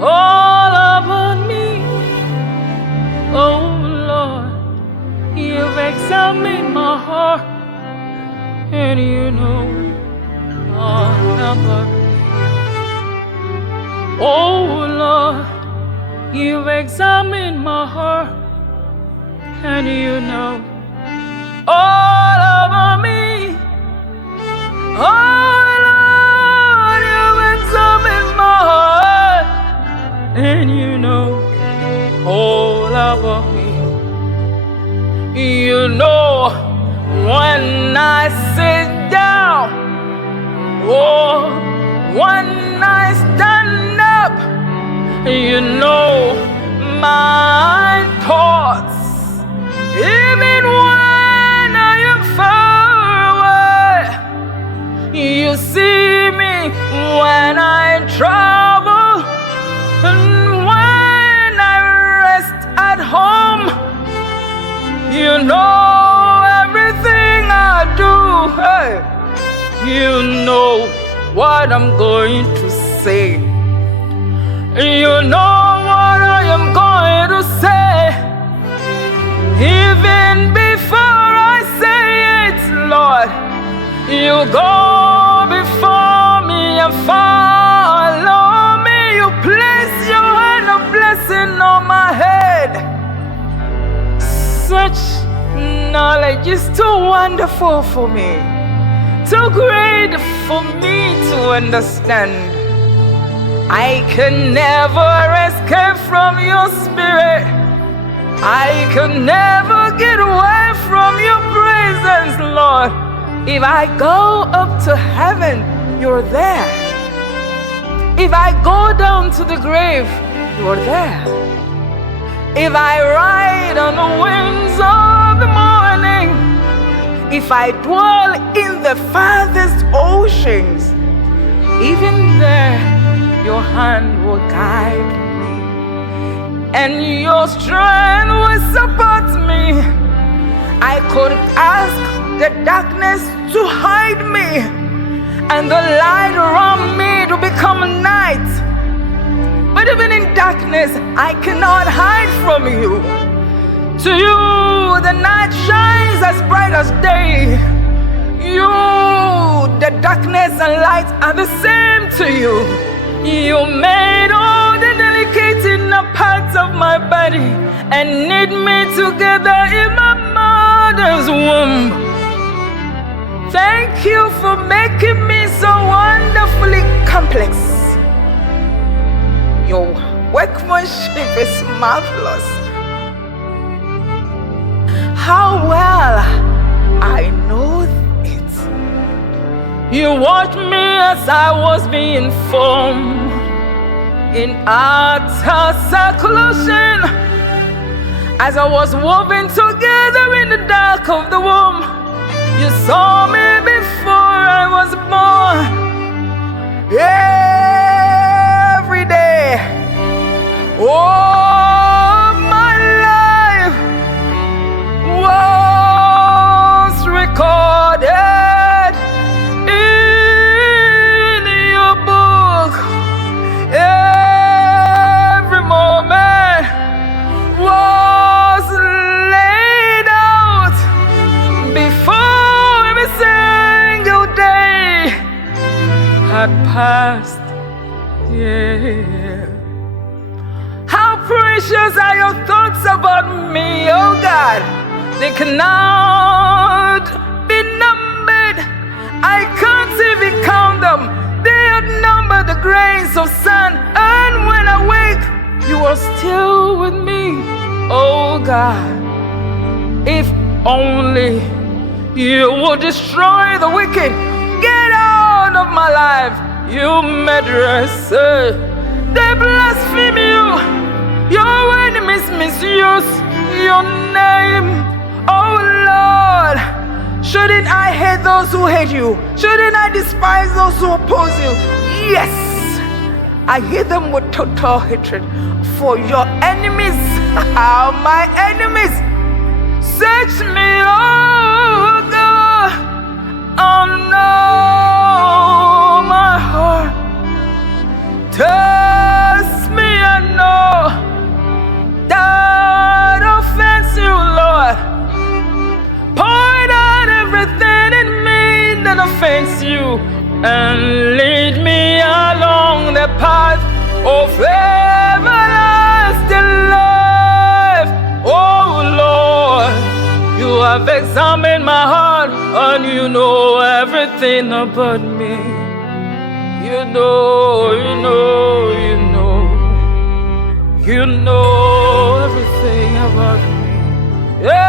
all about me. Oh Lord, you've examined my heart, and you know all about me. Oh Lord, you've examined my heart, and you know all about me. Oh Lord, you've examined my heart, and you know all about me. You know when I sit down, oh, when I stand up, you know my thoughts. Even when I am far away, you see me when I travel, and when I rest at home. You know everything I do. Hey, you know what I'm going to say. You know what I am going to say. Even before I say it, Lord, you go before me and follow me. You place your hand of blessing on my head. Such knowledge is too wonderful for me, too great for me to understand. I can never escape from your spirit. I can never get away from your presence, Lord. If I go up to heaven, you're there. If I go down to the grave, you're there. If I ride on the wings of the morning, if I dwell in the farthest oceans, even there your hand will guide me, and your strength will support me. I could ask the darkness to hide me, and the light around me to become night. But even in darkness, I cannot hide from you. To you, the night shines as bright as day. You, the darkness and light are the same to you. You made all the delicate inner parts of my body and knit me together in my mother's womb. Thank you for making me so wonderfully complex. Your workmanship is marvelous. How well I know it. You watched me as I was being formed in utter seclusion, as I was woven together in the dark of the womb. You saw me before I was born. Every day, oh, my life was recorded in your book. Every moment was laid out before every single day had passed. Yeah. How precious are your thoughts about me, oh God. They cannot be numbered. I can't even count them. They outnumber the grains of sand. And when I wake, you are still with me, oh God. If only you would destroy the wicked. Get out of my life, you murderers. They blaspheme you. Your enemies misuse your name. Oh Lord, shouldn't I hate those who hate you? Shouldn't I despise those who oppose you? Yes, I hate them with total hatred. For your enemies are my enemies. Search me, oh God. Oh no, my heart. Test me, and lead me along the path of everlasting life. Oh Lord, you have examined my heart and you know everything about me. You know, you know, you know, you know everything about me. Yeah.